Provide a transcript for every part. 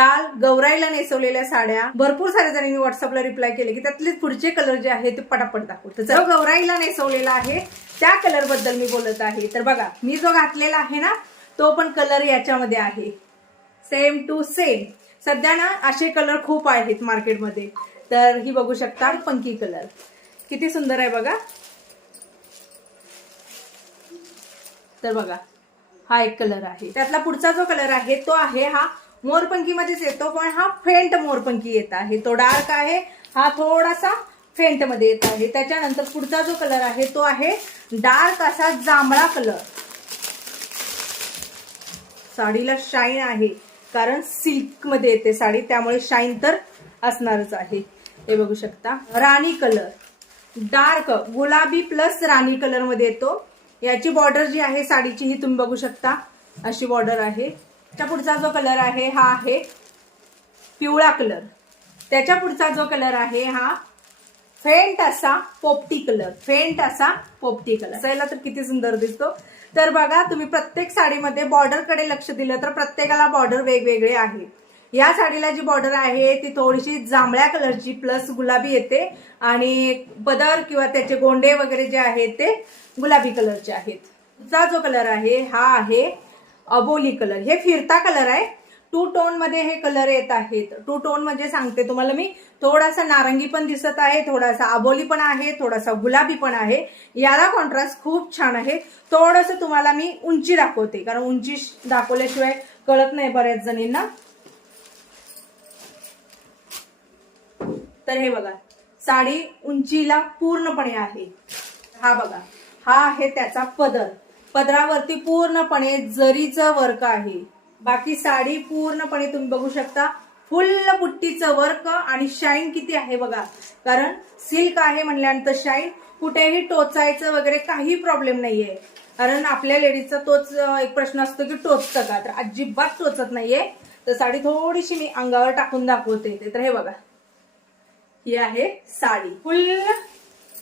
काल गौराईला नेसवलेल्या साड्या भरपूर साऱ्या जणांनी व्हॉट्सअपला रिप्लाय केले की त्यातले पुढचे कलर जे आहे ते पटापट दाखवतो। जो गौराईला नेसवलेला आहे त्या कलर बद्दल मी बोलत आहे। तर बघा मी जो घातलेला आहे ना तो पण कलर याच्यामध्ये आहे, सेम टू सेम। सध्या ना असे कलर खूप आहेत मार्केटमध्ये, तर ही बघू शकता पंकी कलर किती सुंदर आहे बघा। तर बघा हा एक कलर आहे, त्यातला पुढचा जो कलर आहे तो आहे हा मोरपंखी मध्येच येतो, पण हा फेंट मोरपंखी येत आहे। तो डार्क आहे, हा थोडासा फेंट मध्ये येत आहे। त्याच्यानंतर पुढचा जो कलर आहे तो आहे डार्क असा जांभळा कलर। साडीला शाईन आहे कारण सिल्क मध्ये येते साडी, त्यामुळे शाईन तर असणारच आहे। हे बघू शकता राणी कलर, डार्क गुलाबी प्लस राणी कलर मध्ये येतो। याची बॉर्डर जी आहे साडीची ही तुम्ही बघू शकता, अशी बॉर्डर आहे। त्याच्या पुढचा जो कलर आहे हा आहे पिवळा कलर। त्याच्या पुढचा जो कलर आहे हा फेंट असा पोपटी कलर, फेंट असा पोपटी कलर। असायला तर किती सुंदर दिसतो। तर बघा तुम्ही प्रत्येक साडीमध्ये बॉर्डर कडे लक्ष दिलं तर प्रत्येकाला बॉर्डर वेगवेगळे आहे। या साडीला जी बॉर्डर आहे ती थोडीशी जांभळ्या कलरची प्लस गुलाबी येते, आणि पदर किंवा त्याचे गोंडे वगैरे जे आहेत ते गुलाबी कलरचे आहेत। पुढचा जो कलर आहे हा आहे अबोली कलर। हे फिरता कलर आहे, टू टोन मध्ये हे कलर येत आहेत। टू टोन म्हणजे सांगते तुम्हाला मी, थोडासा नारंगी पण दिसत आहे, थोडासा अबोली पण आहे, थोडासा गुलाबी पण आहे। याला कॉन्ट्रास्ट खूप छान आहे। थोडस तुम्हाला मी उंची दाखवते कारण उंची दाखवल्याशिवाय कळत नाही बऱ्याच जणींना। तर हे बघा साडी उंचीला पूर्णपणे आहे। हा बघा हा आहे त्याचा पदर, पदरावरती पूर्णपणे जरीचं वर्क आहे। बाकी साडी पूर्णपणे तुम्ही बघू शकता फुल बुट्टीचं वर्क, आणि शाईन किती आहे बघा, कारण सिल्क आहे म्हणल्यानंतर शाईन, कुठेही टोचायचं वगैरे काही प्रॉब्लेम नाहीये। कारण आपल्या लेडीजचा तोच एक प्रश्न असतो की टोचतं का, तर अजिबात टोचत नाहीये। तर साडी थोडीशी मी अंगावर टाकून दाखवते। तर हे बघा ही आहे साडी, फुल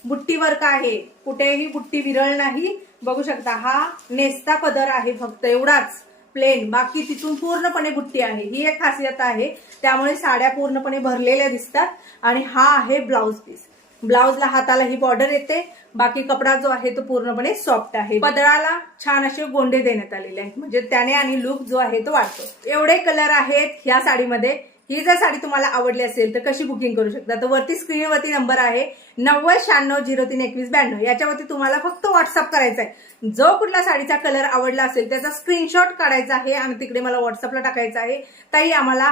बुट्टी वर्क आहे, कुठेही बुट्टी विरळ नाही। बघू शकता हा नेस्ता पदर आहे फक्त एवढाच प्लेन, बाकी तिथून पूर्णपणे बुट्टी आहे। ही एक खासियत आहे, त्यामुळे साड्या पूर्णपणे भरलेल्या दिसतात। आणि हा आहे ब्लाउज पीस, ब्लाउजला हाताला ही बॉर्डर येते, बाकी कपडा जो आहे तो पूर्णपणे सॉफ्ट आहे। पदराला छान असे गोंडे देण्यात आलेले आहेत, म्हणजे त्याने आणि लुक जो आहे तो वाढतो। एवढे कलर आहेत ह्या साडीमध्ये। ही जर साडी तुम्हाला आवडली असेल तर कशी बुकिंग करू शकता, तर वरती स्क्रीनवरती नंबर आहे 9096032192। याच्यावरती तुम्हाला फक्त व्हॉट्सअप करायचा आहे। जो कुठला साडीचा कलर आवडला असेल त्याचा स्क्रीनशॉट काढायचा आहे आणि तिकडे मला व्हॉट्सअपला टाकायचा आहे, ताई आम्हाला